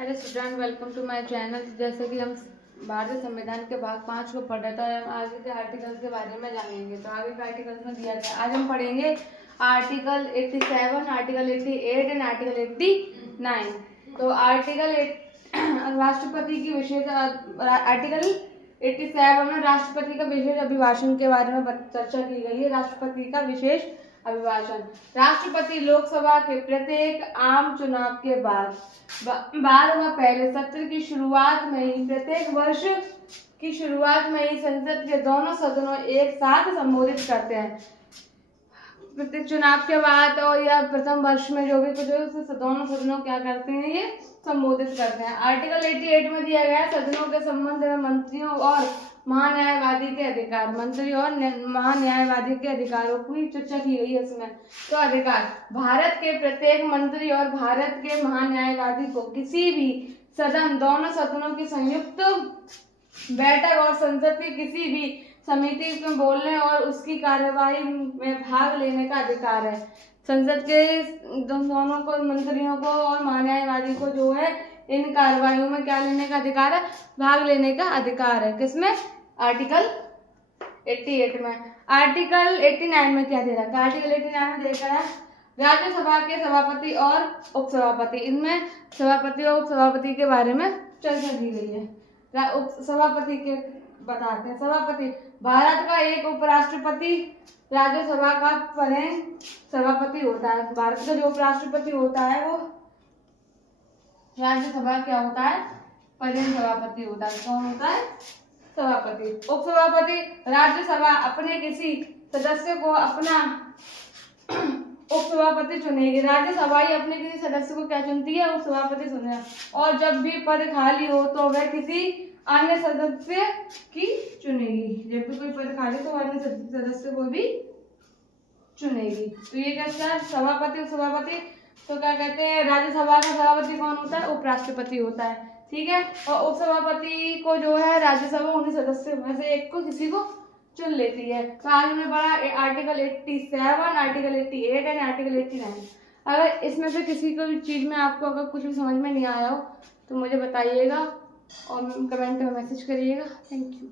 Hello student, welcome to my channel. जैसे कि हम भारतीय संविधान के भाग 5 को पढ़ रहे थे, हम आगे के आर्टिकल के बारे में जानेंगे। तो आगे के आर्टिकल्स में दिया गया, आज हम पढ़ेंगे आर्टिकल 87, आर्टिकल 88 एंड आर्टिकल 89। तो आर्टिकल राष्ट्रपति की विशेष आर्टिकल 87 में राष्ट्रपति का विशेष अभिभाषण के बारे में चर्चा की गई है। राष्ट्रपति का विशेष अभिभाषण। राष्ट्रपति लोकसभा के प्रत्येक आम चुनाव के बाद व पहले सत्र की शुरुआत में ही, प्रत्येक वर्ष की शुरुआत में ही संसद के दोनों सदनों एक साथ संबोधित करते हैं। प्रत्येक चुनाव के बाद और या प्रथम वर्ष में जो भी कुछ है, दोनों सदनों क्या करते हैं, ये संबोधित करते हैं। आर्टिकल 88 में दिया गया सदनों के संबंध में मंत्रियों और महान्यायवादी के अधिकार। मंत्री और महान्यायवादी के अधिकारों की चर्चा की गई है इसमें। तो अधिकार, भारत के प्रत्येक मंत्री और भारत के महान्यायवादी को किसी भी सदन, दोनों सदनों की संयुक्त बैठक और संसद की किसी भी समिति में बोलने और उसकी कार्यवाही में भाग लेने का अधिकार है। संसद के दोनों को, मंत्रियों को और महान्यायवादी को जो है इन कार्यवाहियों में क्या लेने का अधिकार है, भाग लेने का अधिकार है। किसमें? आर्टिकल 88 में। आर्टिकल 89 में क्या दे रखा है? आर्टिकल 89 में देखा है राज्यसभा के सभापति और उपसभापति। इनमें सभापति और उपसभापति के बारे में चर्चा की गई है। सभापति के बताते हैं। सभापति, भारत का एक उपराष्ट्रपति राज्यसभा का पदेन सभापति होता है। भारत का जो उपराष्ट्रपति होता है वो राज्यसभा क्या होता है, पदेन सभापति होता है। कौन होता है? सभापति। उपसभापति, राज्यसभा अपने किसी सदस्य को अपना उपसभापति चुनेगी। राज्यसभा ही अपने किसी सदस्य को क्या चुनती है? उपसभापति चुनेगा। और जब भी पद खाली हो तो वह किसी अन्य सदस्य की चुनेगी। जब भी कोई पद खाली तो अन्य सदस्य को भी चुनेगी। तो ये कैसा है? सभापति, उपसभापति। तो क्या कहते हैं, राज्यसभा का सभापति कौन होता है? उपराष्ट्रपति होता है। ठीक है। और उपसभापति को जो है राज्यसभा उन्हीं सदस्यों में से एक को, किसी को चुन लेती है। तो आज हमने पढ़ा आर्टिकल 87, आर्टिकल 88 एंड आर्टिकल 89। अगर इसमें से किसी को भी चीज में आपको अगर कुछ भी समझ में नहीं आया हो तो मुझे बताइएगा और कमेंट में मैसेज करिएगा। Thank you.